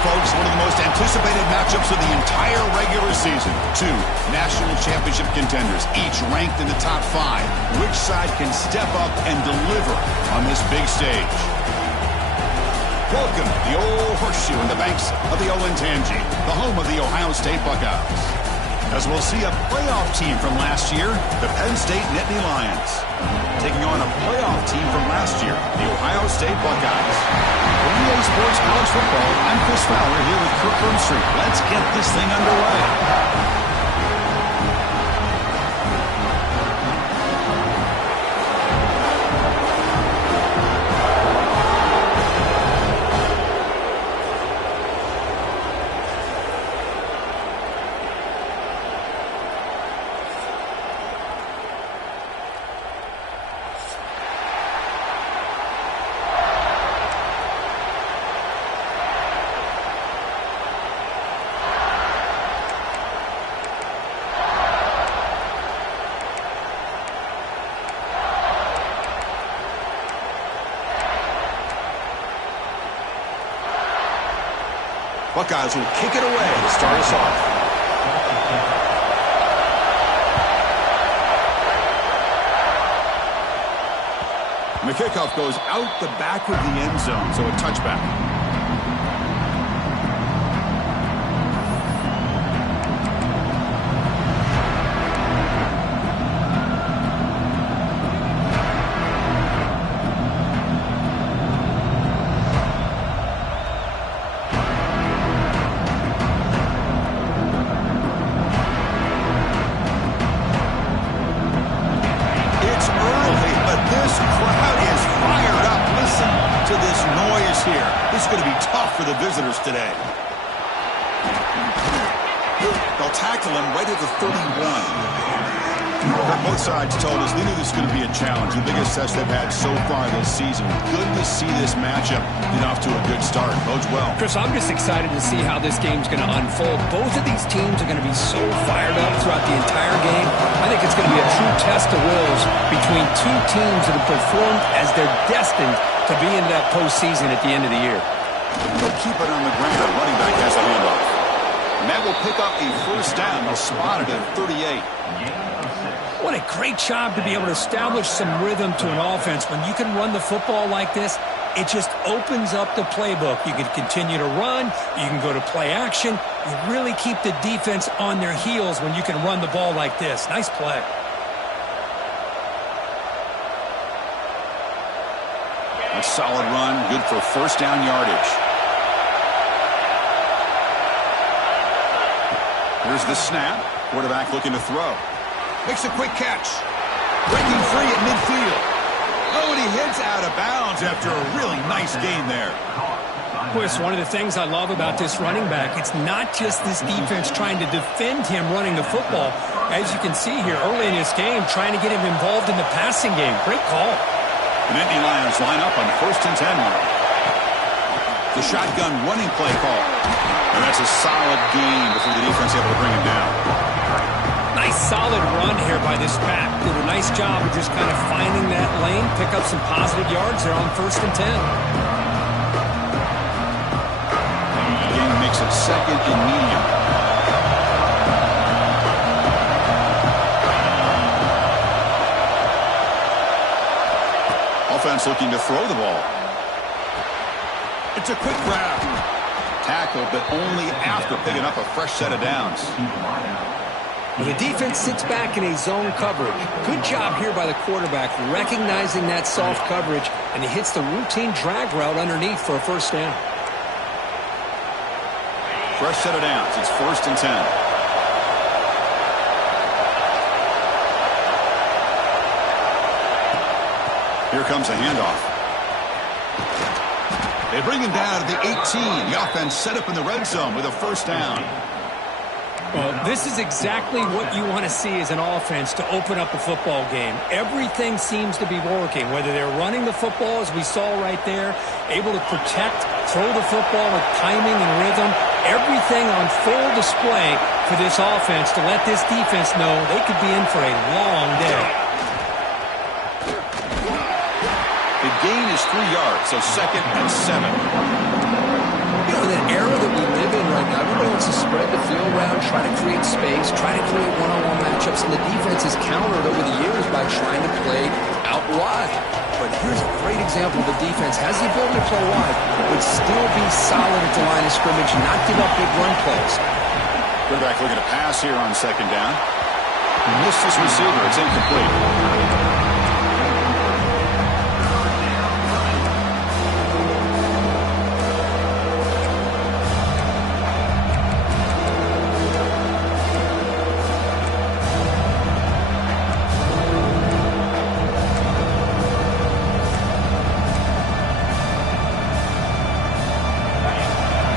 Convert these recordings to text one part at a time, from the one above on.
Folks, one of the most anticipated matchups of the entire regular season. Two national championship contenders, each ranked in the top 5. Which side can step up and deliver on this big stage? Welcome to the old horseshoe in the banks of the Olentangy, the home of the Ohio State Buckeyes. As we'll see a playoff team from last year, the Penn State Nittany Lions, taking on a playoff team from last year, the Ohio State Buckeyes. For EA Sports College Football, I'm Chris Fowler here with Kirk Burnstreet. Let's get this thing underway. Buckeyes will kick it away to start us off. And the kickoff goes out the back of the end zone, so a touchback. The visitors today. They'll tackle him right at the 31. Both sides told us they knew this was going to be a challenge, the biggest test they've had so far this season. Good to see this matchup get off to a good start. Bodes well. Chris, I'm just excited to see how this game's going to unfold. Both of these teams are going to be so fired up throughout the entire game. I think it's going to be a true test of wills between two teams that have performed as they're destined to be in that postseason at the end of the year. They'll keep it on the ground. Running back has the handoff. And that will pick up a first down. They'll spot it at 38. What a great job to be able to establish some rhythm to an offense. When you can run the football like this, it just opens up the playbook. You can continue to run. You can go to play action. You really keep the defense on their heels when you can run the ball like this. Nice play. A solid run, good for first down yardage. Here's the snap. Quarterback looking to throw. Makes a quick catch. Breaking free at midfield. Oh, and he heads out of bounds after a really nice gain there. Chris, one of the things I love about this running back, it's not just this defense trying to defend him running the football. As you can see here early in this game, trying to get him involved in the passing game. Great call. The Nittany Lions line up on 1st and 10 line. The shotgun running play call. And that's a solid gain before the defense able to bring him down. Nice solid run here by this back. Did a nice job of just kind of finding that lane, pick up some positive yards there on 1st and 10. The game makes it 2nd and medium. Offense looking to throw the ball. It's a quick grab. Tackle, but only after picking up a fresh set of downs. Well, the defense sits back in a zone coverage. Good job here by the quarterback recognizing that soft coverage, and he hits the routine drag route underneath for a first down. Fresh set of downs. It's 1st and 10. Here comes a handoff. They bring him down to the 18. The offense set up in the red zone with a first down. Well, this is exactly what you want to see as an offense to open up a football game. Everything seems to be working, whether they're running the football, as we saw right there, able to protect, throw the football with timing and rhythm. Everything on full display for this offense to let this defense know they could be in for a long day. The gain is 3 yards, so 2nd and 7. You know, in that era that we live in right now, everybody wants to spread the field around, try to create space, try to create one-on-one matchups, and the defense has countered over the years by trying to play out wide. But here's a great example. The defense has the ability to play wide, but still be solid at the line of scrimmage, not give up big run plays. Quarterback looking to pass here on 2nd down. Missed his receiver. It's incomplete.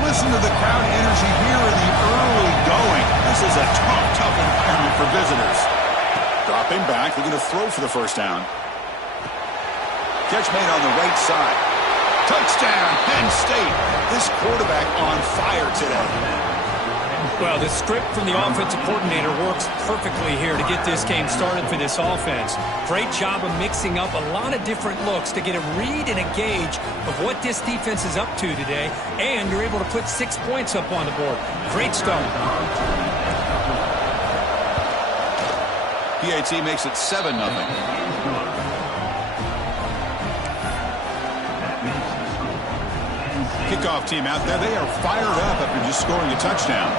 Listen to the crowd energy here in the early going. This is a tough environment for visitors. Dropping back, looking to throw for the first down. Catch made on the right side. Touchdown, Penn State. This quarterback on fire today. Well, the script from the offensive coordinator works perfectly here to get this game started for this offense. Great job of mixing up a lot of different looks to get a read and a gauge of what this defense is up to today, and you're able to put 6 points up on the board. Great start. PAT makes it 7-0. Kickoff team out there. They are fired up after just scoring a touchdown.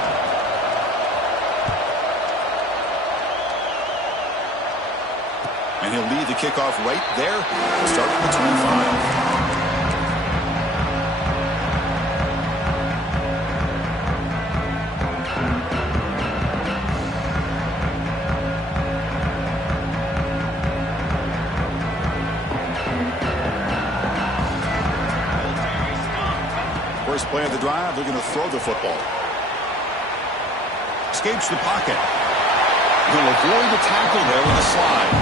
And he'll lead the kickoff right there. Start from the 25. First play of the drive, looking to throw the football. Escapes the pocket. He'll avoid the tackle there with a slide.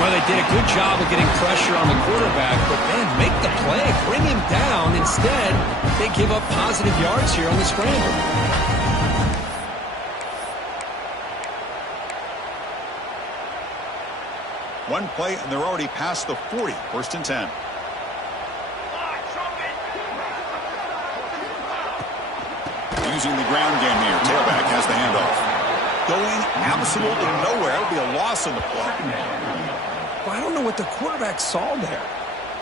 Well, they did a good job of getting pressure on the quarterback, but man, make the play, bring him down. Instead, they give up positive yards here on the scramble. One play, and they're already past the 40. 1st and 10. Using the ground game here. Tailback has the handoff. Going absolutely nowhere. It'll be a loss on the play. Well, I don't know what the quarterback saw there.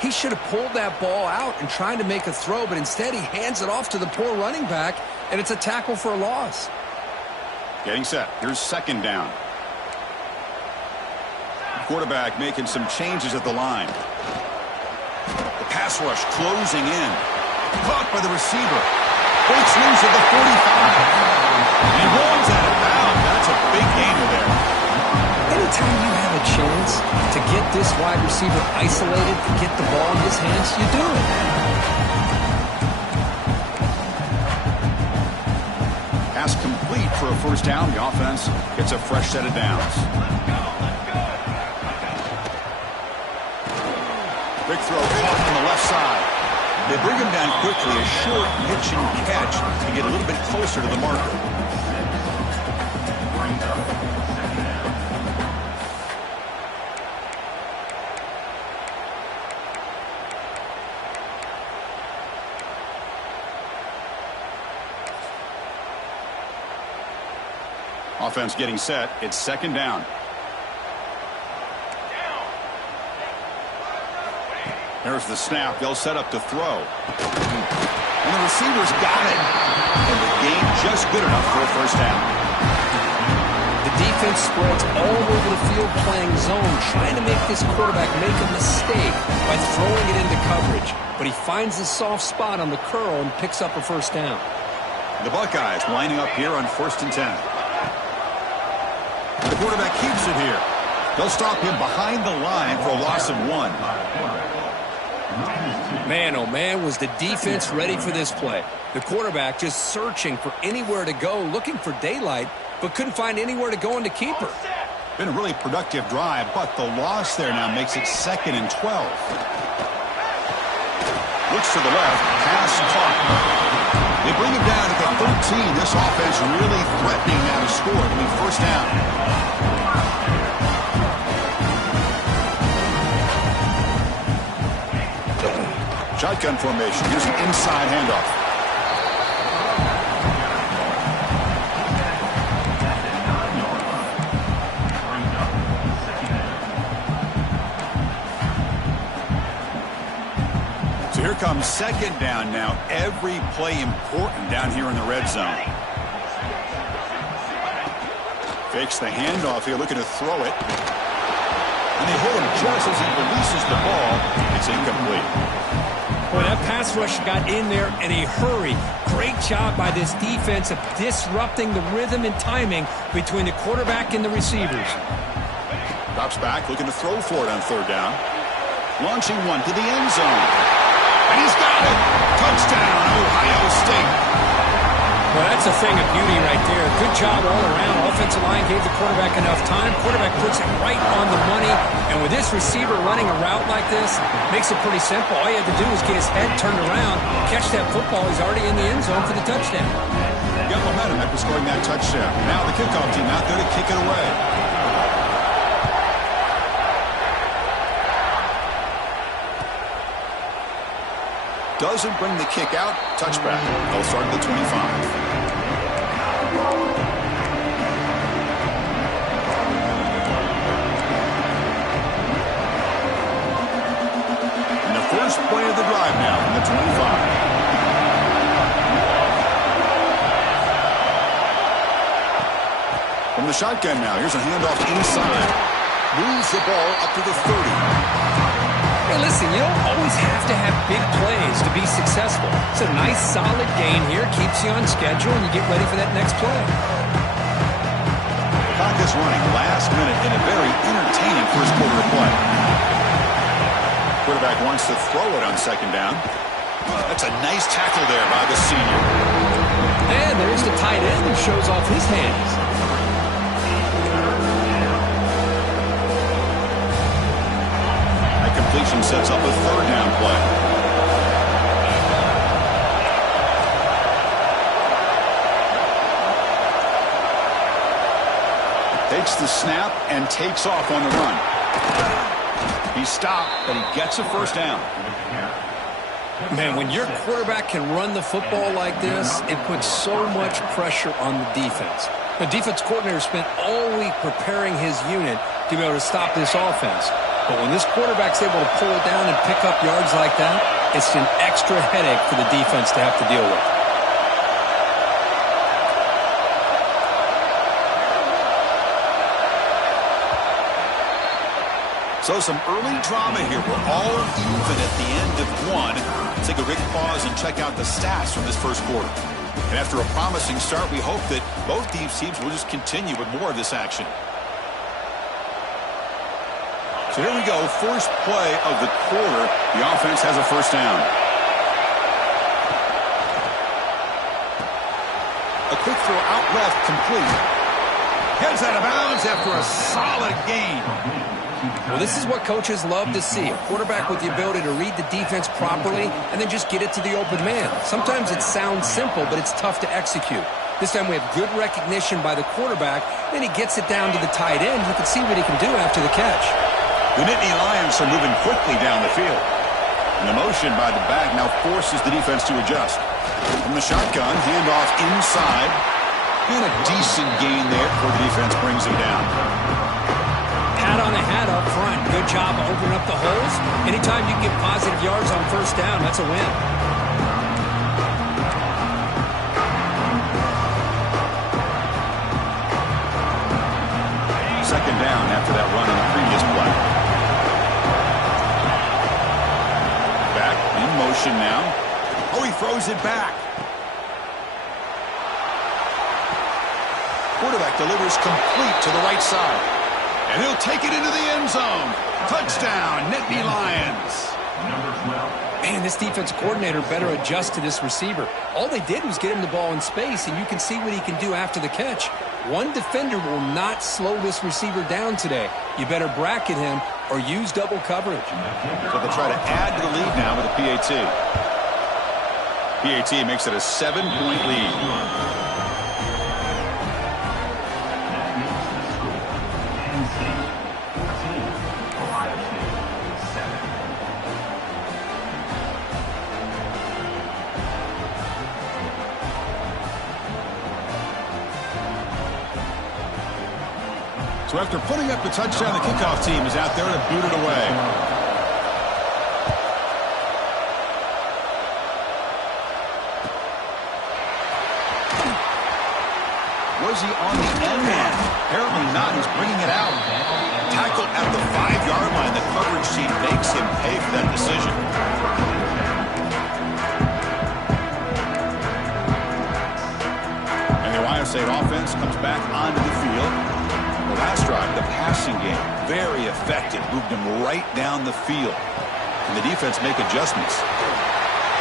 He should have pulled that ball out and tried to make a throw, but instead he hands it off to the poor running back, and it's a tackle for a loss. Getting set. Here's 2nd down. Quarterback making some changes at the line. The pass rush closing in. Caught by the receiver. Breaks loose at the 45. And runs out of bounds. That's a big gainer there. Anytime you have a chance to get this wide receiver isolated and get the ball in his hands, you do it. Pass complete for a first down. The offense gets a fresh set of downs. Big throw caught on the left side. They bring him down quickly, a short pitch and catch to get a little bit closer to the marker. Offense getting set. It's 2nd down. There's the snap. They'll set up to throw. And the receiver's got it. And the gain just good enough for a first down. The defense spreads all over the field playing zone, trying to make this quarterback make a mistake by throwing it into coverage. But he finds the soft spot on the curl and picks up a first down. The Buckeyes lining up here on 1st and 10. The quarterback keeps it here. They'll stop him behind the line for a loss of 1. Man, oh man, was the defense ready for this play. The quarterback just searching for anywhere to go, looking for daylight, but couldn't find anywhere to go in the keeper. Been a really productive drive, but the loss there now makes it 2nd and 12. Looks to the left, pass caught. They bring him down at the 13. This offense really threatening now to score. It'll be first down. Shotgun formation. Here's an inside handoff. So here comes 2nd down now. Every play important down here in the red zone. Fakes the handoff here, looking to throw it. And they hit him just as he releases the ball. It's incomplete. Boy, that pass rush got in there in a hurry. Great job by this defense of disrupting the rhythm and timing between the quarterback and the receivers. Drops back, looking to throw for it on 3rd down. Launching one to the end zone. And he's got it! Touchdown, Ohio State! Well, that's a thing of beauty right there. Good job all around. Offensive line gave the quarterback enough time. Quarterback puts it right on the money. And with this receiver running a route like this, makes it pretty simple. All you have to do is get his head turned around, catch that football. He's already in the end zone for the touchdown. Got momentum after scoring that touchdown. Now the kickoff team out there to kick it away. Doesn't bring the kick out. Touchback. They'll start at the 25. And the first play of the drive now from the 25. From the shotgun now. Here's a handoff inside. Moves the ball up to the 30. Hey, listen, you don't always have to have big plays to be successful. It's a nice, solid gain here. Keeps you on schedule, and you get ready for that next play. The clock is running last minute in a very entertaining first quarter of play. Quarterback wants to throw it on 2nd down. That's a nice tackle there by the senior. And there's the tight end who shows off his hands. Completion sets up a 3rd down play. Takes the snap and takes off on the run. He stopped, but he gets a first down. Man, when your quarterback can run the football like this, it puts so much pressure on the defense. The defense coordinator spent all week preparing his unit to be able to stop this offense. But when this quarterback's able to pull it down and pick up yards like that, it's an extra headache for the defense to have to deal with. So some early drama here. We're all even at the end of 1. Let's take a quick pause and check out the stats from this first quarter. And after a promising start, we hope that both these teams will just continue with more of this action. So here we go, first play of the quarter. The offense has a first down. A quick throw out left, complete. Heads out of bounds after a solid gain. Well, this is what coaches love to see. A quarterback with the ability to read the defense properly and then just get it to the open man. Sometimes it sounds simple, but it's tough to execute. This time we have good recognition by the quarterback. Then he gets it down to the tight end. You can see what he can do after the catch. The Nittany Lions are moving quickly down the field. And the motion by the back now forces the defense to adjust. From the shotgun, handoff inside. And a decent gain there before the defense brings him down. Pat on the hat up front. Good job of opening up the holes. Anytime you get positive yards on first down, that's a win. throws it back. Quarterback delivers complete to the right side. And he'll take it into the end zone. Touchdown, Nittany Lions. Man, this defense coordinator better adjust to this receiver. All they did was get him the ball in space, and you can see what he can do after the catch. One defender will not slow this receiver down today. You better bracket him or use double coverage. So they'll try to add to the lead now with a PAT. PAT makes it a 7-point lead. So after putting up the touchdown, the kickoff team is out there to boot it away. Was he on the end man? Apparently not. He's bringing it out. Tackle at the 5-yard line. The coverage team makes him pay for that decision. And the Ohio State offense comes back onto the field. The last drive, the passing game, very effective. Moved him right down the field. And the defense make adjustments.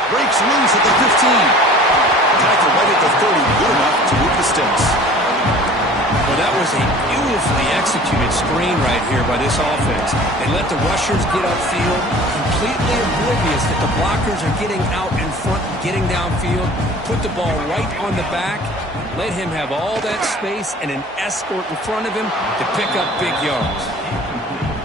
Breaks loose at the 15. Tackle right at the 30. Good enough to move the sticks. Well, that was a beautifully executed screen right here by this offense. They let the rushers get upfield, completely oblivious that the blockers are getting out in front, getting downfield, put the ball right on the back, let him have all that space and an escort in front of him to pick up big yards.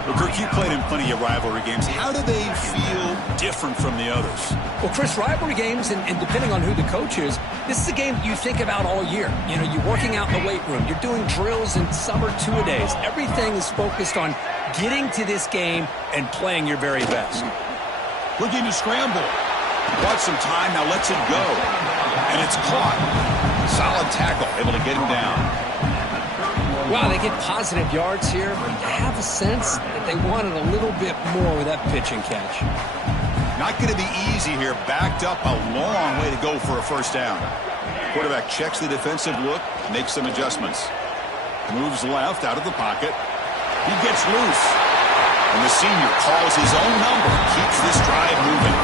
Well, Kirk, you played in plenty of rivalry games. How do they feel different from the others? Well, Chris, rivalry games, and depending on who the coach is, this is a game you think about all year. You know, you're working out in the weight room. You're doing drills in summer two-a-days. Everything is focused on getting to this game and playing your very best. Looking to scramble. Bought some time, now lets it go. And it's caught. Solid tackle, able to get him down. Wow, they get positive yards here, but you have a sense that they wanted a little bit more with that pitch and catch. Not going to be easy here. Backed up a long way to go for a first down. Quarterback checks the defensive look, makes some adjustments. Moves left out of the pocket. He gets loose. And the senior calls his own number. Keeps this drive moving.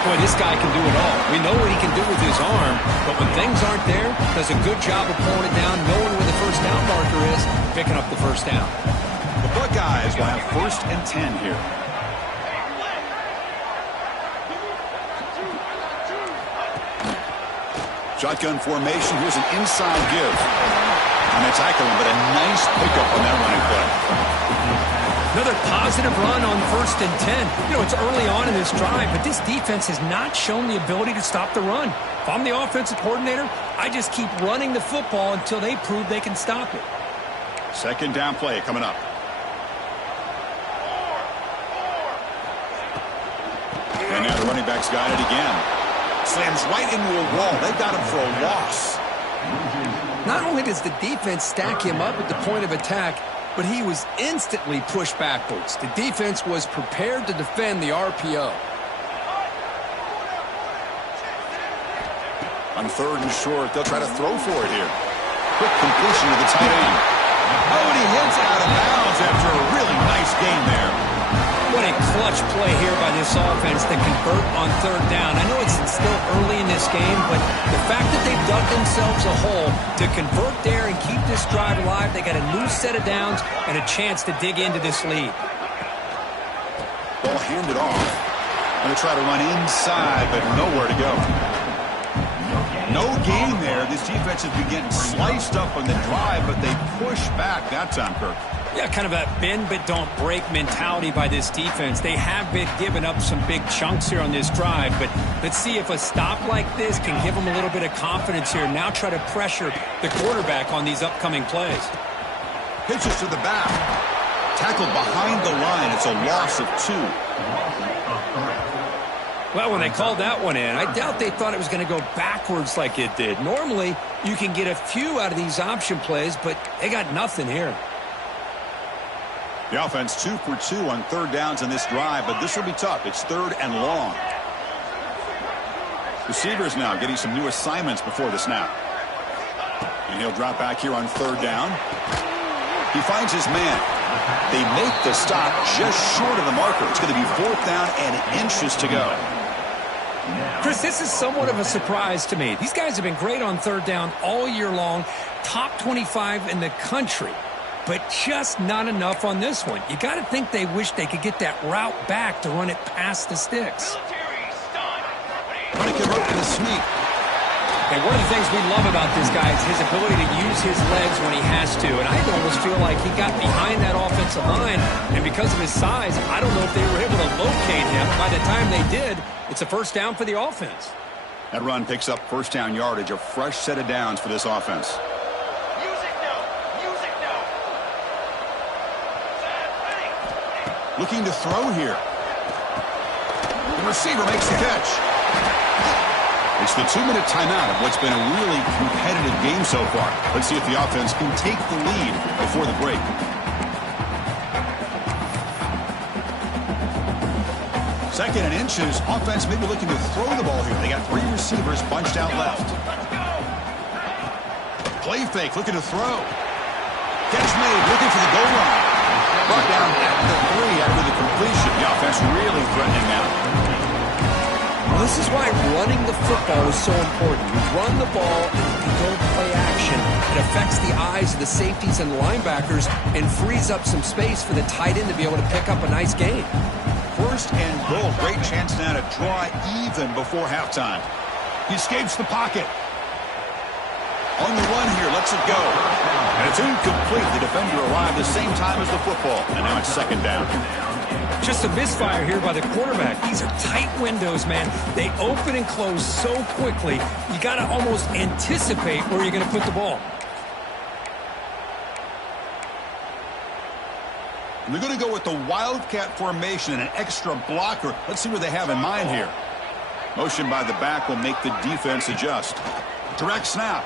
Boy, this guy can do it all. We know what he can do with his arm, but when things aren't there, does a good job of pulling it down, knowing where the first down marker is, picking up the first down. The Buckeyes will have 1st and 10 here. Shotgun formation. Here's an inside give. And they tackle him, but a nice pickup on that running play. Another positive run on 1st and 10. You know, it's early on in this drive, but this defense has not shown the ability to stop the run. If I'm the offensive coordinator, I just keep running the football until they prove they can stop it. 2nd down play coming up. And now the running back's got it again. Slams right into a wall. They got him for a loss. Not only does the defense stack him up at the point of attack, but he was instantly pushed backwards. The defense was prepared to defend the RPO. On 3rd and short, they'll try to throw for it here. Quick completion to the tight end. Oh, and he hits out of bounds after a really nice game there. What a clutch play here by this offense to convert on 3rd down. I know it's still early in this game, but the fact that they've dug themselves a hole to convert there and keep this drive alive, they got a new set of downs and a chance to dig into this lead. Ball handed off. Going to try to run inside, but nowhere to go. No gain there. This defense has been getting sliced up on the drive, but they push back that time, Kirk. Yeah, kind of a bend but don't break mentality by this defense. They have been giving up some big chunks here on this drive, but let's see if a stop like this can give them a little bit of confidence here. Now try to pressure the quarterback on these upcoming plays. Pitches to the back. Tackled behind the line. It's a loss of 2. Well, when they called that one in, I doubt they thought it was going to go backwards like it did. Normally, you can get a few out of these option plays, but they got nothing here. The offense 2 for 2 on 3rd downs in this drive, but this will be tough. It's 3rd and long. Receivers now getting some new assignments before the snap. And he'll drop back here on third down. He finds his man. They make the stop just short of the marker. It's going to be fourth down and inches to go. Chris, this is somewhat of a surprise to me. These guys have been great on third down all year long. Top 25 in the country. But just not enough on this one. You got to think they wish they could get that route back to run it past the sticks. Running it in a sneak. And one of the things we love about this guy is his ability to use his legs when he has to. And I almost feel like he got behind that offensive line, and because of his size, I don't know if they were able to locate him. By the time they did, it's a first down for the offense. That run picks up first down yardage, a fresh set of downs for this offense. Looking to throw here. The receiver makes the catch. It's the 2-minute timeout of what's been a really competitive game so far. Let's see if the offense can take the lead before the break. Second and inches. Offense maybe looking to throw the ball here. They got 3 receivers bunched out left. Play fake, looking to throw. Catch made, looking for the goal line. Brought down at the 3 after the completion. The offense really threatening now. Well, this is why running the football is so important. You run the ball and you don't play action. It affects the eyes of the safeties and linebackers and frees up some space for the tight end to be able to pick up a nice gain. First and goal. Great chance now to draw even before halftime. He escapes the pocket. On the run here, lets it go. And it's incomplete. The defender arrived the same time as the football. And now it's second down. Just a misfire here by the quarterback. These are tight windows, man. They open and close so quickly, you got to almost anticipate where you're going to put the ball. And they're going to go with the Wildcat formation and an extra blocker. Let's see what they have in mind here. Motion by the back will make the defense adjust. Direct snap.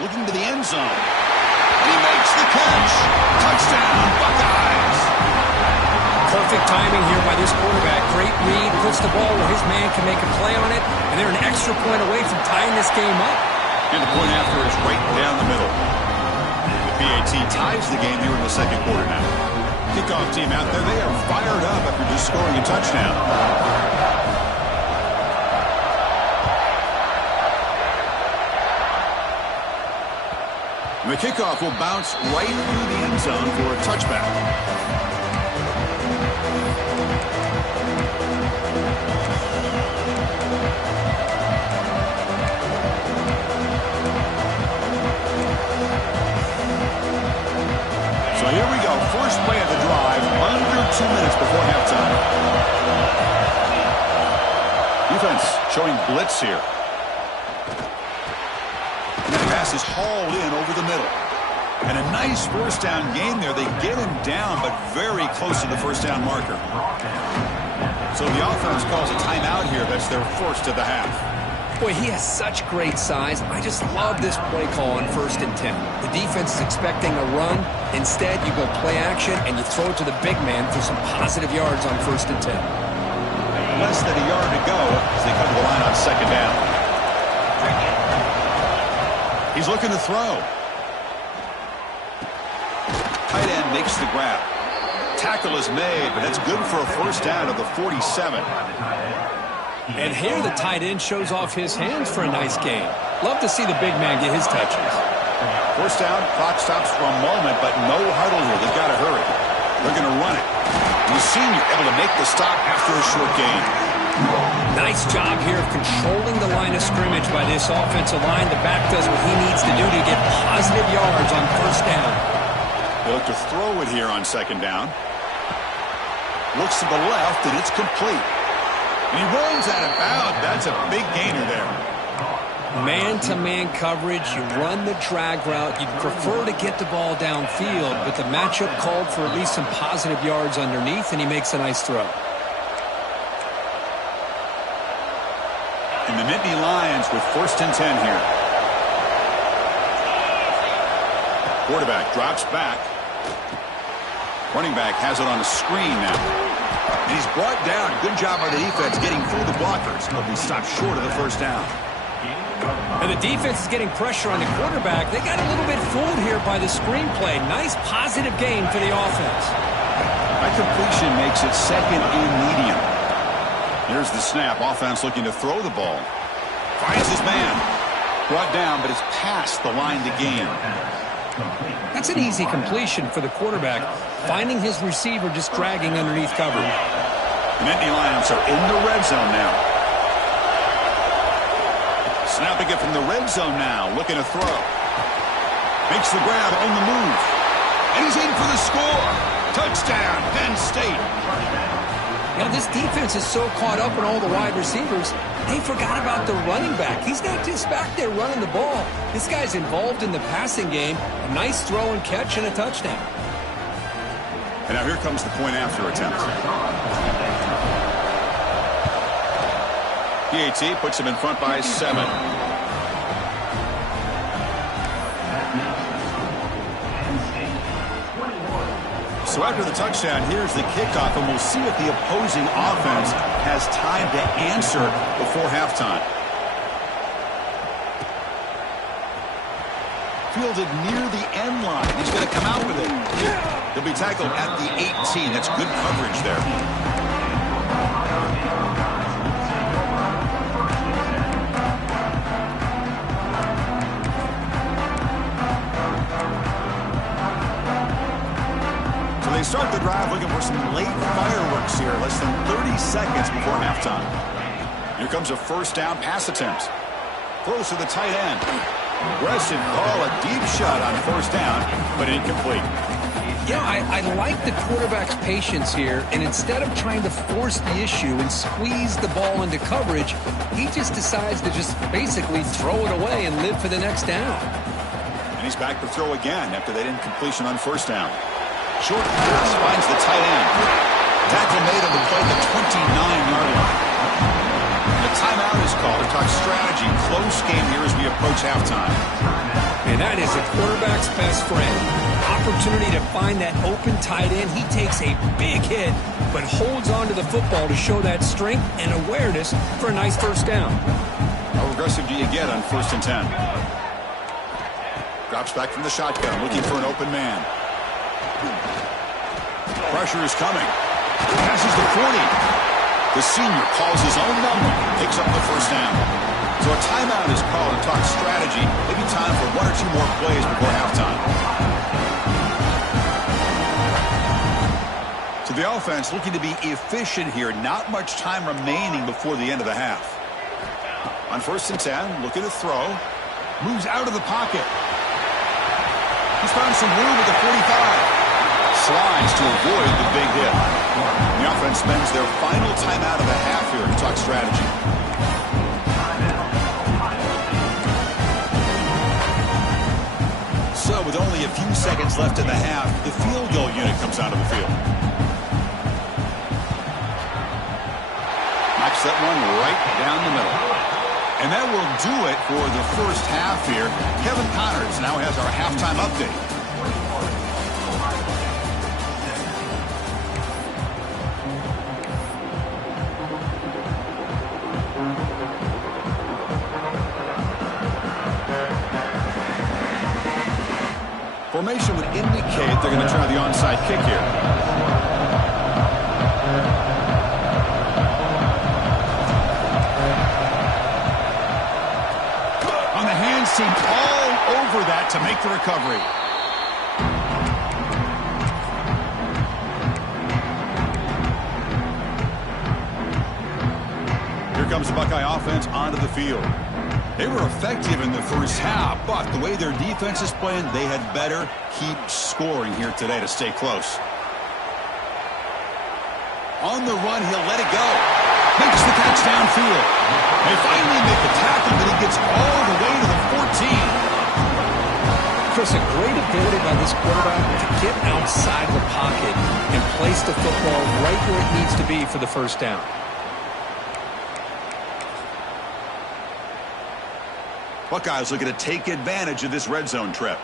Looking to the end zone. And he makes the catch. Touchdown, Buckeyes. Perfect timing here by this quarterback. Great read, puts the ball where his man can make a play on it, and they're an extra point away from tying this game up. And the point after is right down the middle. The PAT ties the game here in the second quarter now. Kickoff team out there, they are fired up after just scoring a touchdown. And the kickoff will bounce right through the end zone for a touchback. So here we go. First play of the drive, under 2 minutes before halftime. Defense showing blitz here. And that pass is hauled in over the middle. And a nice first down game there. They get him down, but very close to the first down marker. So the offense calls a timeout here. That's their first of the half. Boy, he has such great size. I just love this play call on 1st and 10. The defense is expecting a run. Instead, you go play action, and you throw it to the big man for some positive yards on 1st and 10. Less than a yard to go as they come to the line on second down. He's looking to throw. Tight end makes the grab. Tackle is made, but that's good for a first down of the 47. And here the tight end shows off his hands for a nice gain. Love to see the big man get his touches. First down, clock stops for a moment, but no huddle here. They've got to hurry. They're going to run it. The senior able to make the stop after a short gain. Nice job here of controlling the line of scrimmage by this offensive line. The back does what he needs to do to get positive yards on first down. They look to throw it here on second down. Looks to the left, and it's complete. And he runs out of bounds. That's a big gainer there. Man-to-man coverage, you run the drag route. You'd prefer to get the ball downfield, but the matchup called for at least some positive yards underneath, and he makes a nice throw. And the Nittany Lions with 1st and 10 here. Quarterback drops back. Running back has it on a screen now. And he's brought down. Good job by the defense getting through the blockers. But he stopped short of the first down. And the defense is getting pressure on the quarterback. They got a little bit fooled here by the screenplay. Nice positive gain for the offense. That completion makes it second and medium. Here's the snap. Offense looking to throw the ball. Finds his man. Brought down, but it's past the line to gain. That's an easy completion for the quarterback. Finding his receiver just dragging underneath coverage. The Nittany Lions are in the red zone now. Snapping it from the red zone now. Looking to throw. Makes the grab on the move. And he's in for the score. Touchdown, Penn State. You know, this defense is so caught up in all the wide receivers, they forgot about the running back. He's not just back there running the ball. This guy's involved in the passing game. A nice throw and catch and a touchdown. And now here comes the point after attempt. PAT puts him in front by 7. So after the touchdown, here's the kickoff, and we'll see if the opposing offense has time to answer before halftime. Fielded near the end line. He's going to come out with it. He'll be tackled at the 18. That's good coverage there. They start the drive looking for some late fireworks here, less than 30 seconds before halftime. Here comes a first down pass attempt. Throws to the tight end. Aggressive call, a deep shot on first down, but incomplete. Yeah, I like the quarterback's patience here, and instead of trying to force the issue and squeeze the ball into coverage, he just decides to just basically throw it away and live for the next down. And he's back to throw again after that incompletion on first down. Short pass finds the tight end. Tackle made on the play at the 29-yard line. And a timeout is called to talk strategy. Close game here as we approach halftime. And that is a quarterback's best friend. Opportunity to find that open tight end. He takes a big hit, but holds on to the football to show that strength and awareness for a nice first down. How aggressive do you get on 1st and 10? Drops back from the shotgun, looking for an open man. Pressure is coming. Passes the 40. The senior calls his own number. Picks up the first down. So a timeout is called to talk strategy. Maybe time for 1 or 2 more plays before halftime. So the offense looking to be efficient here. Not much time remaining before the end of the half. On 1st and 10, looking to throw. Moves out of the pocket. He's found some room at the 45. Slides to avoid the big hit. The offense spends their final timeout of the half here to talk strategy. So with only a few seconds left in the half, the field goal unit comes out of the field. Knocks that one right down the middle. And that will do it for the first half here. Kevin Connors now has our halftime update. Formation would indicate they're going to try the onside kick here. On the hands team, all over that to make the recovery. Here comes the Buckeye offense onto the field. They were effective in the first half, but the way their defense is playing, they had better keep scoring here today to stay close. On the run, he'll let it go. Makes the catch downfield. They finally make the tackle, but he gets all the way to the 14. Chris, a great ability by this quarterback to get outside the pocket and place the football right where it needs to be for the first down. Buckeyes looking to take advantage of this red zone trip.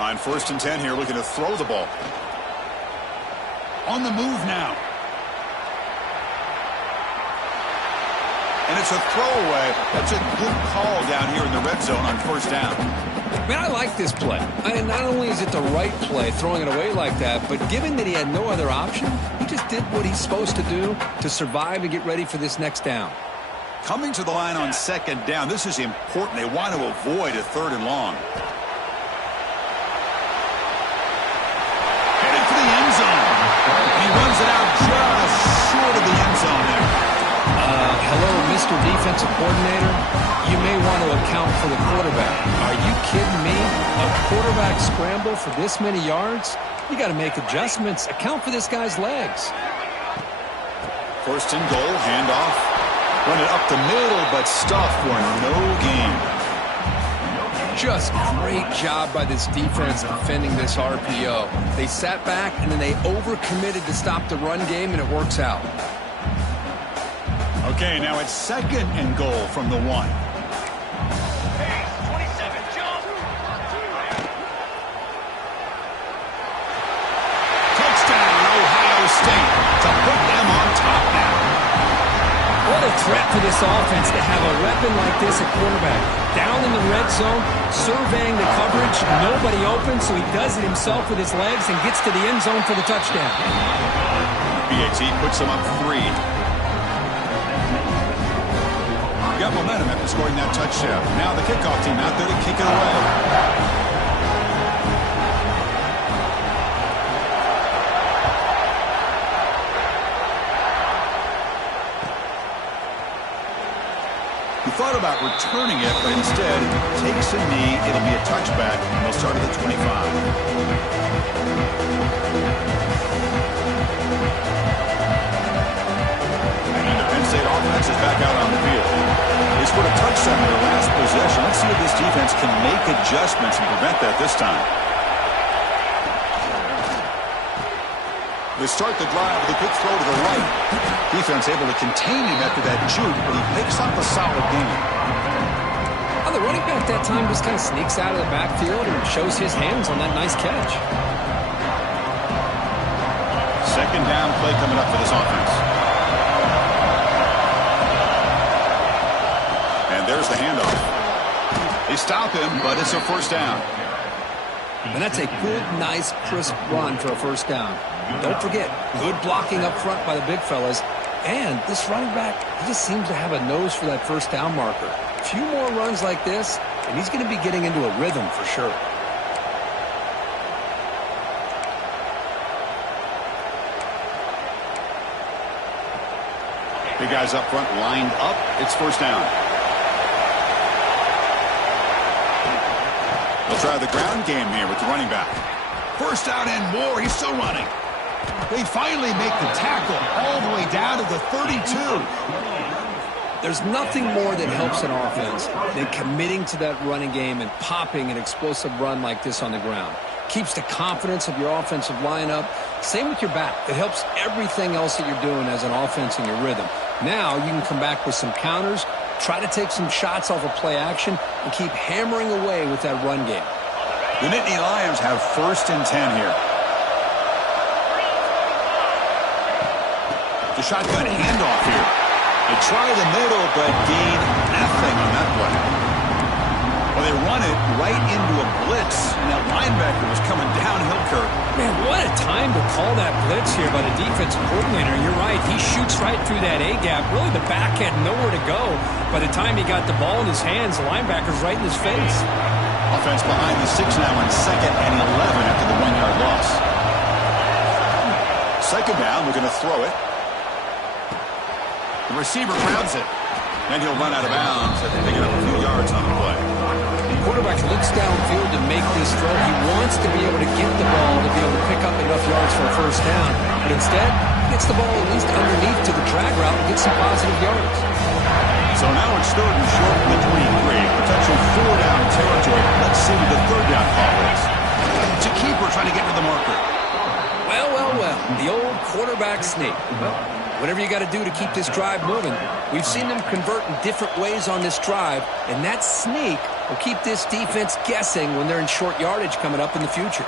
On 1st and 10 here, looking to throw the ball. On the move now. And it's a throwaway. That's a good call down here in the red zone on 1st down. Man, I like this play. And not only is it the right play, throwing it away like that, but given that he had no other option, he just did what he's supposed to do to survive and get ready for this next down. Coming to the line on 2nd down, this is important. They want to avoid a 3rd and long. Headed for the end zone. And he runs it out just short of the end zone there. Hello, Mr. Defensive Coordinator. You may want to account for the quarterback. Are you kidding me? A quarterback scramble for this many yards? You got to make adjustments. Account for this guy's legs. 1st and goal, handoff. Run it up the middle, but stuff for no gain. Just great job by this defense defending this RPO. They sat back, and then they overcommitted to stop the run game, and it works out. Okay, now it's 2nd and goal from the 1. Touchdown, Ohio State, to put them on top now. What a threat to this offense to have a weapon like this at quarterback. Down in the red zone, surveying the coverage, nobody open, so he does it himself with his legs and gets to the end zone for the touchdown. BAT puts them up 3. Got momentum after scoring that touchdown. Now the kickoff team out there to kick it away. He thought about returning it, but instead takes a knee. It'll be a touchback, and they'll start at the 25. State offense is back out on the field. They scored a touchdown in their last possession. Let's see if this defense can make adjustments and prevent that this time. They start the drive with a quick throw to the right. Defense able to contain him after that juke, but he picks up a solid gain. Well, the running back that time just kind of sneaks out of the backfield and shows his hands on that nice catch. 2nd down play coming up for this offense. There's the handoff. They stop him, but it's a 1st down. And that's a good, nice, crisp run for a 1st down. Don't forget, good blocking up front by the big fellas. And this running back, he just seems to have a nose for that 1st down marker. A few more runs like this, and he's going to be getting into a rhythm for sure. Big guys up front lined up. It's 1st down. They'll try the ground game here with the running back. 1st down and more. He's still running. They finally make the tackle all the way down to the 32. There's nothing more that helps an offense than committing to that running game and popping an explosive run like this on the ground. Keeps the confidence of your offensive lineup. Same with your back. It helps everything else that you're doing as an offense in your rhythm. Now you can come back with some counters, try to take some shots off of play action, and keep hammering away with that run game. The Nittany Lions have 1st and 10 here. The shotgun handoff here. They try the middle, but gain nothing on that play. Well, they run it right into a blitz, and that linebacker was coming downhill, Kurt. Man, what a time to call that blitz here by the defensive coordinator. You're right. He shoots right through that A-gap. Really, the back had nowhere to go. By the time he got the ball in his hands, the linebacker's right in his face. Offense behind the 6 now on 2nd and 11 after the 1-yard loss. 2nd down, we're going to throw it. The receiver grabs it. And he'll run out of bounds after picking up a few yards on the play. The quarterback looks downfield to make this throw. He wants to be able to get the ball to be able to pick up enough yards for a 1st down. But instead, he gets the ball at least underneath to the drag route and gets some positive yards. So now it's 3rd and short from the 23. Potential 4-down territory. Let's see what the 3rd down call is. It's a keeper trying to get to the marker. Well. The old quarterback sneak. Well, whatever you got to do to keep this drive moving. We've seen them convert in different ways on this drive, and that sneak will keep this defense guessing when they're in short yardage coming up in the future.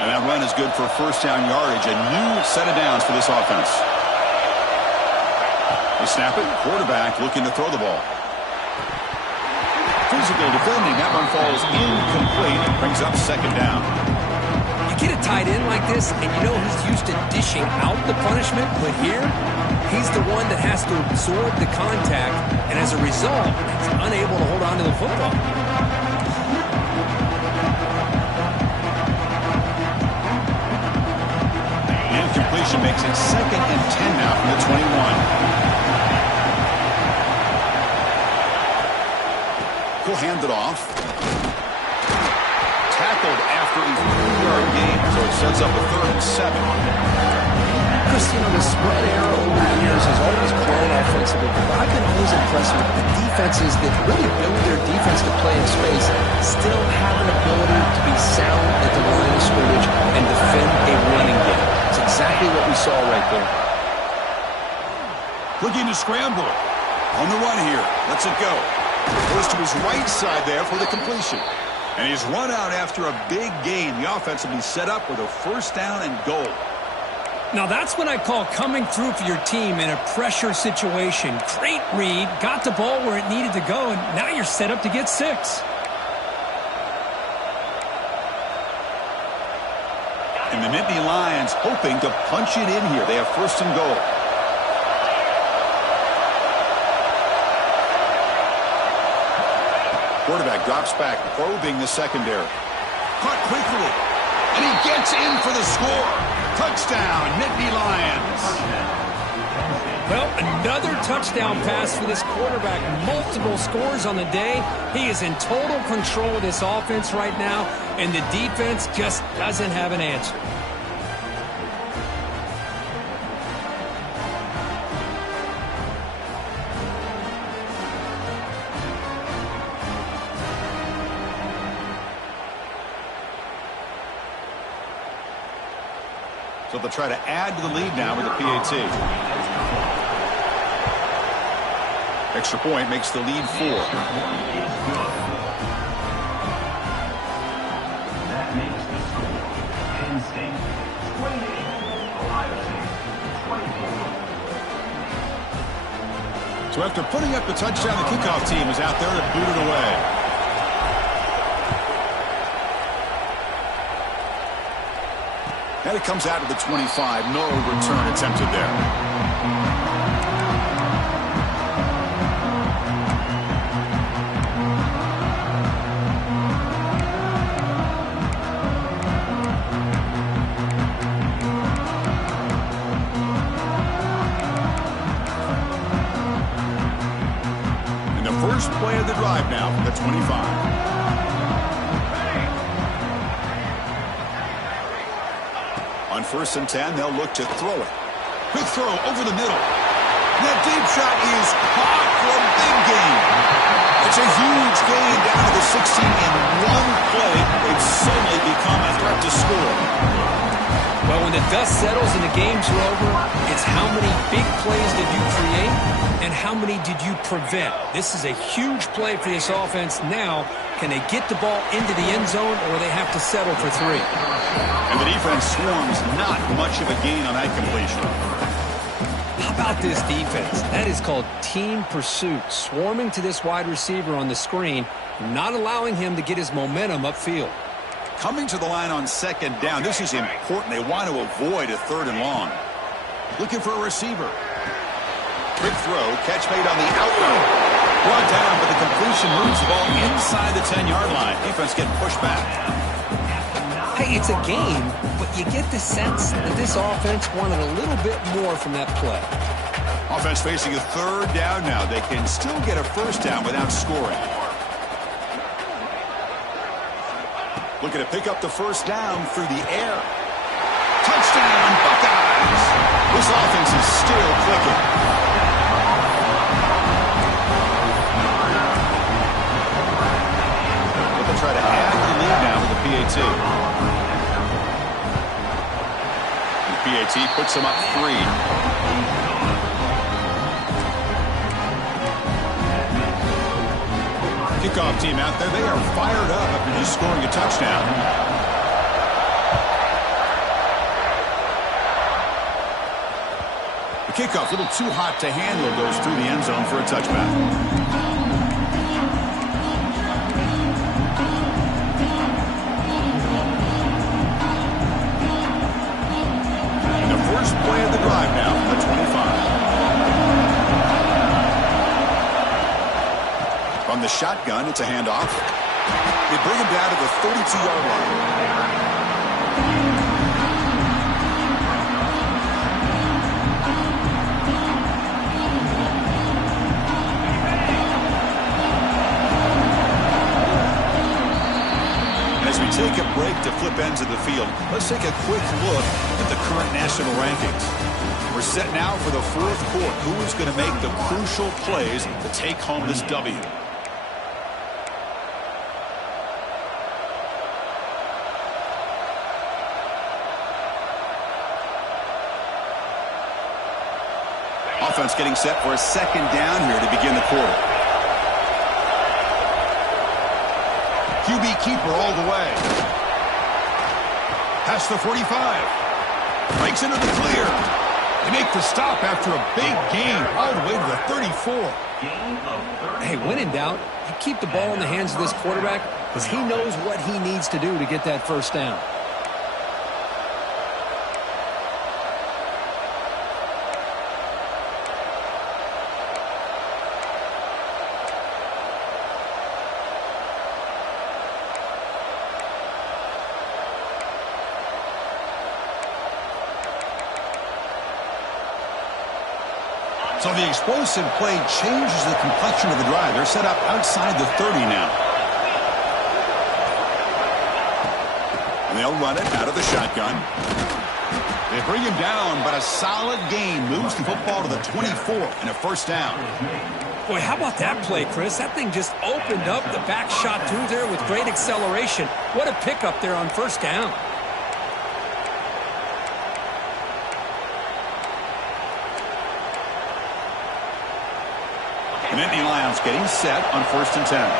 And that run is good for first down yardage. A new set of downs for this offense. They snap it. Quarterback looking to throw the ball. Physical defending. That one falls incomplete. Brings up second down. You get a tight end like this, and you know he's used to dishing out the punishment. But here, he's the one that has to absorb the contact. And as a result, he's unable to hold on to the football. Makes it 2nd and 10 now from the 21. He'll hand it off. Tackled after a 3-yard gain, so it sets up a 3rd and 7. Chris, you know, the spread arrow over the years has always grown offensively, but I've been always impressed with the defenses that really build their defense to play in space, still have an ability to be sound at the line of scrimmage and defend a running game. It's exactly what we saw right there. Looking to scramble. On the run here. Lets it go. Goes to his right side there for the completion. And he's run out after a big gain. The offense will be set up with a first down and goal. Now that's what I call coming through for your team in a pressure situation. Great read, got the ball where it needed to go, and now you're set up to get 6. And the Nittany Lions hoping to punch it in here. They have first and goal. Quarterback drops back, probing the secondary. Caught quickly. And he gets in for the score. Touchdown, Nittany Lions. Well, another touchdown pass for this quarterback. Multiple scores on the day. He is in total control of this offense right now, and the defense just doesn't have an answer. So they'll try to add to the lead now with the PAT. Extra point makes the lead 4. So after putting up the touchdown, the kickoff team is out there to boot it away. And it comes out to the 25. No return attempted there. And the first play of the drive now from the 25. On 1st and 10, they'll look to throw it. Quick throw over the middle. And that deep shot is caught for a big gain. It's a huge gain down to the 16 in one play. They've suddenly become a threat to score. Well, when the dust settles and the game's over, it's how many big plays did you create and how many did you prevent. This is a huge play for this offense. Now, can they get the ball into the end zone or they have to settle for 3? And the defense swarms not much of a gain on that completion. How about this defense? That is called team pursuit. Swarming to this wide receiver on the screen, not allowing him to get his momentum upfield. Coming to the line on 2nd down. This is important. They want to avoid a 3rd and long. Looking for a receiver. Quick throw. Catch made on the outright. Brought down, but the completion moves the ball inside the 10-yard line. Defense getting pushed back. Hey, it's a game, but you get the sense that this offense wanted a little bit more from that play. Offense facing a 3rd down now. They can still get a first down without scoring. Looking to pick up the first down through the air. Touchdown, Buckeyes! This offense is still clicking. But they'll try to add to the lead now with the PAT. PAT puts them up 3. Kickoff team out there, they are fired up after just scoring a touchdown. The kickoff, a little too hot to handle, goes through the end zone for a touchback. First play of the drive now, the 25. From the shotgun, it's a handoff. They bring him down to the 32-yard line. As we take a break to flip ends of the field, let's take a quick look at the current national rankings. We're set now for the fourth quarter. Who is going to make the crucial plays to take home this W? Offense getting set for a second down here to begin the quarter. QB keeper all the way. Past the 45. Breaks into the clear. They make the stop after a big gain all the way to the 34. Hey, when in doubt, you keep the ball in the hands of this quarterback because he knows what he needs to do to get that first down. So the explosive play changes the complexion of the drive. They're set up outside the 30 now. And they'll run it out of the shotgun. They bring him down, but a solid gain moves the football to the 24 and a first down. Boy, how about that play, Chris? That thing just opened up the back shot through there with great acceleration. What a pickup there on first down. The Nittany Lions getting set on 1st and 10.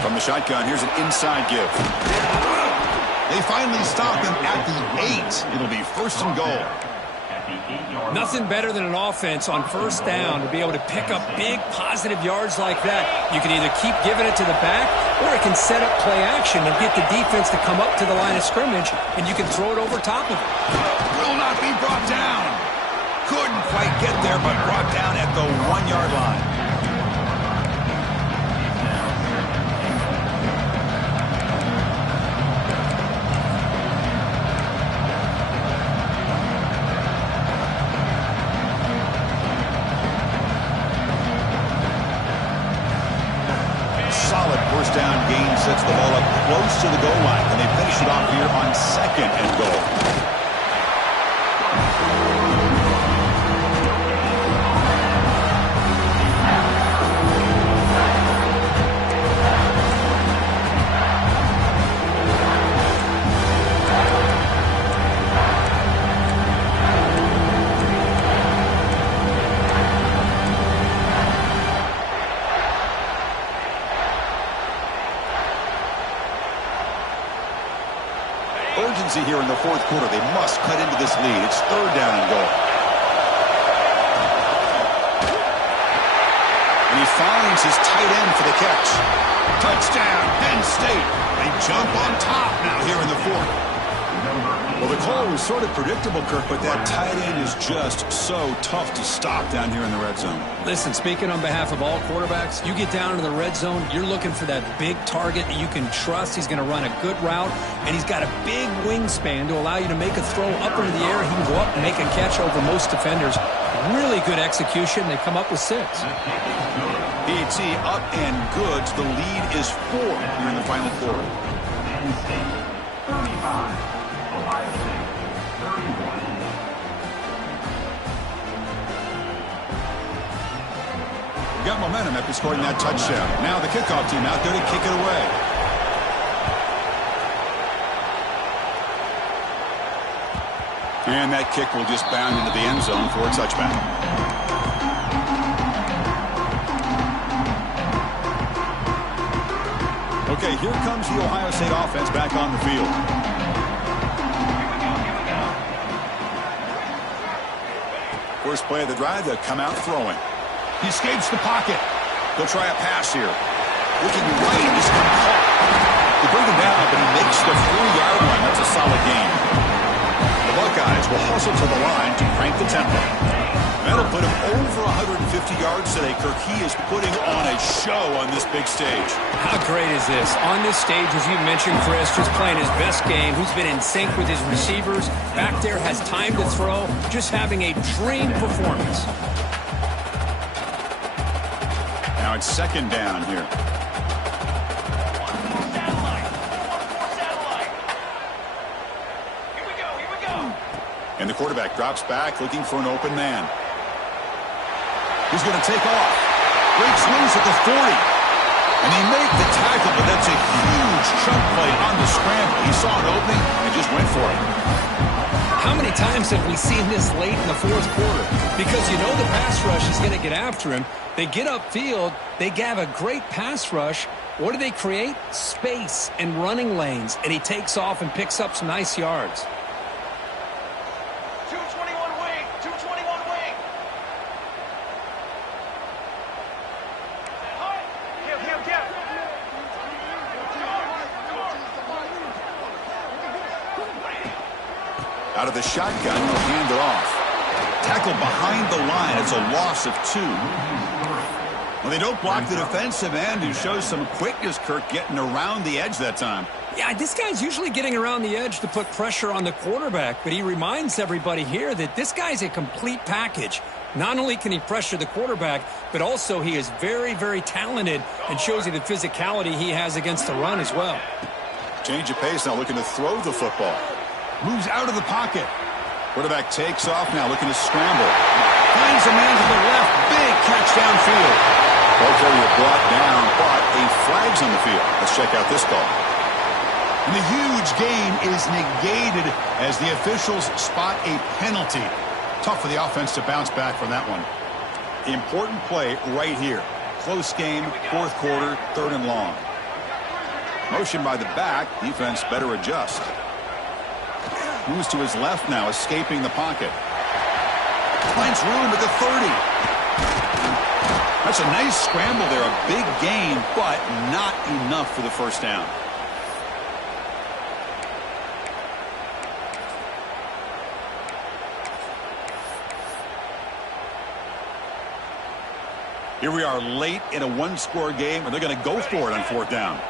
From the shotgun, here's an inside give. They finally stop him at the 8. It'll be 1st and goal. Nothing better than an offense on first down to be able to pick up big positive yards like that. You can either keep giving it to the back or it can set up play action and get the defense to come up to the line of scrimmage, and you can throw it over top of it. Will not be brought down. Couldn't quite get there, but brought down at the 1-yard line. Solid first down gain sets the ball up close to the goal line, and they finish it off here on 2nd and goal. Urgency here in the fourth quarter. They must cut into this lead. It's 3rd down and goal. And he finds his tight end for the catch. Touchdown, Penn State. They jump on top now here in the 4th. Well, the call was sort of predictable, Kirk, but that tight end is just so tough to stop down here in the red zone. Listen, speaking on behalf of all quarterbacks, you get down to the red zone, you're looking for that big target that you can trust. He's going to run a good route, and he's got a big wingspan to allow you to make a throw up into the air. He can go up and make a catch over most defenders. Really good execution. They come up with 6. PAT up and good. The lead is 4 here in the final quarter. 35. Got momentum after scoring that touchdown. Now the kickoff team out there to kick it away. And that kick will just bound into the end zone for a touchback. Okay, here comes the Ohio State offense back on the field. First play of the drive, they'll come out throwing. He escapes the pocket. They'll try a pass here. Looking right, he's caught. They bring him down, but he makes the 4-yard line. That's a solid gain. The Buckeyes will hustle to the line to crank the tempo. That'll put him over 150 yards today. Kirk, he is putting on a show on this big stage. How great is this? On this stage, as you mentioned, Chris, just playing his best game. Who's been in sync with his receivers. Back there, has time to throw. Just having a dream performance. Now it's second down here. And the quarterback drops back, looking for an open man. He's going to take off. Breaks loose at the 40. And they make the tackle, but that's a huge chunk play on the scramble. He saw an opening and just went for it. How many times have we seen this late in the fourth quarter? Because you know the pass rush is going to get after him. They get upfield. They have a great pass rush. What do they create? Space and running lanes. And he takes off and picks up some nice yards. Out of the shotgun, he'll hand it off. Tackle behind the line. It's a loss of 2. Well, they don't block the defensive end, who shows some quickness, Kirk, getting around the edge that time. Yeah, this guy's usually getting around the edge to put pressure on the quarterback, but he reminds everybody here that this guy's a complete package. Not only can he pressure the quarterback, but also he is very, very talented and shows you the physicality he has against the run as well. Change of pace now, looking to throw the football. Moves out of the pocket. Quarterback takes off now, looking to scramble. Finds a man to the left. Big catch downfield. Ball carrier brought down, but a flag's on the field. Let's check out this call. And the huge gain is negated as the officials spot a penalty. Tough for the offense to bounce back from that one. Important play right here. Close game, fourth quarter, 3rd and long. Motion by the back. Defense better adjust. Moves to his left now, escaping the pocket. Finds room at the 30. That's a nice scramble there. A big gain, but not enough for the first down. Here we are late in a 1-score game, and they're going to go for it on 4th down.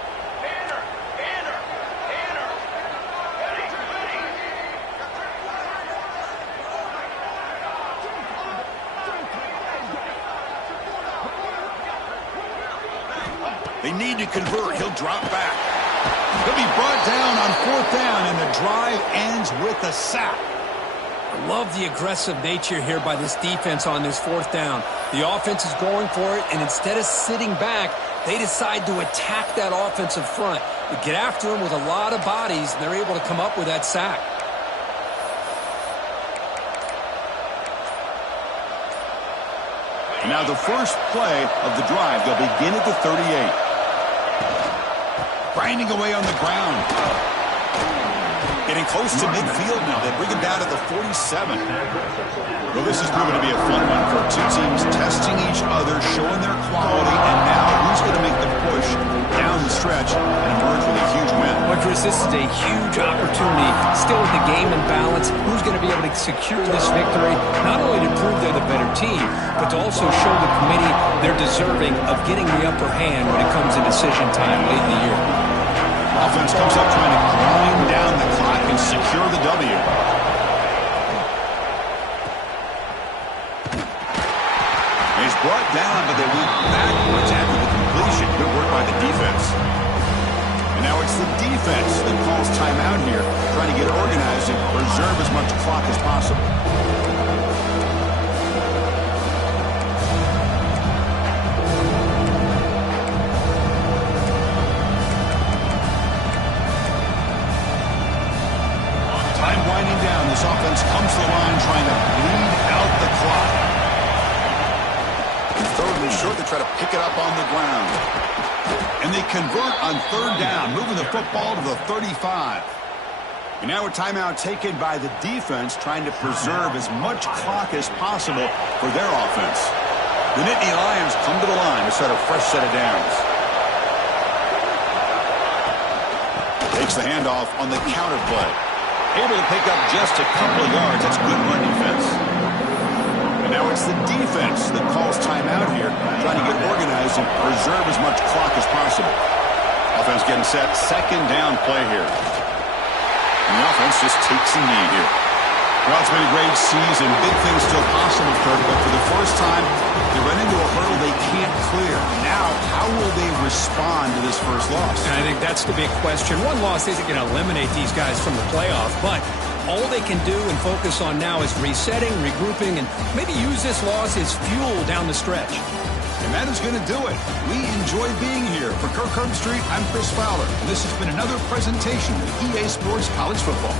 They need to convert. He'll drop back. He'll be brought down on 4th down, and the drive ends with a sack. I love the aggressive nature here by this defense on this 4th down. The offense is going for it, and instead of sitting back, they decide to attack that offensive front. They get after him with a lot of bodies, and they're able to come up with that sack. And now the first play of the drive, they'll begin at the 38. Grinding away on the ground. Getting close to midfield now. They bring him down at the 47. Well, this is proving to be a fun one for 2 teams testing each other, showing their quality, and now who's going to make the push down the stretch and emerge with a huge win? Well, Chris, this is a huge opportunity. Still with the game in balance. Who's going to be able to secure this victory? Not only to prove they're the better team, but to also show the committee they're deserving of getting the upper hand when it comes to decision time late in the year. Offense comes up trying to grind down the clock and secure the W. He's brought down, but they went backwards after the completion. Good work by the defense. And now it's the defense that calls timeout here, trying to get organized and preserve as much clock as possible. too short to try to pick it up on the ground. And they convert on third down, moving the football to the 35. And now a timeout taken by the defense, trying to preserve as much clock as possible for their offense. The Nittany Lions come to the line to set a fresh set of downs. Takes the handoff on the counter play. Able to pick up just a couple of yards. That's good run defense. And now it's the defense that calls timeout here, trying to get organized and preserve as much clock as possible. Offense getting set. Second down play here. And the offense just takes a knee here. Well, it's been a great season. Big things still possible, Kirk, but for the first time, they run into a hurdle they can't clear. Now, how will they respond to this first loss? And I think that's the big question. One loss isn't going to eliminate these guys from the playoff, but all they can do and focus on now is resetting, regrouping, and maybe use this loss as fuel down the stretch. And that is going to do it. We enjoy being here. For Kirk Herbstreit, I'm Chris Fowler, and this has been another presentation of EA Sports College Football.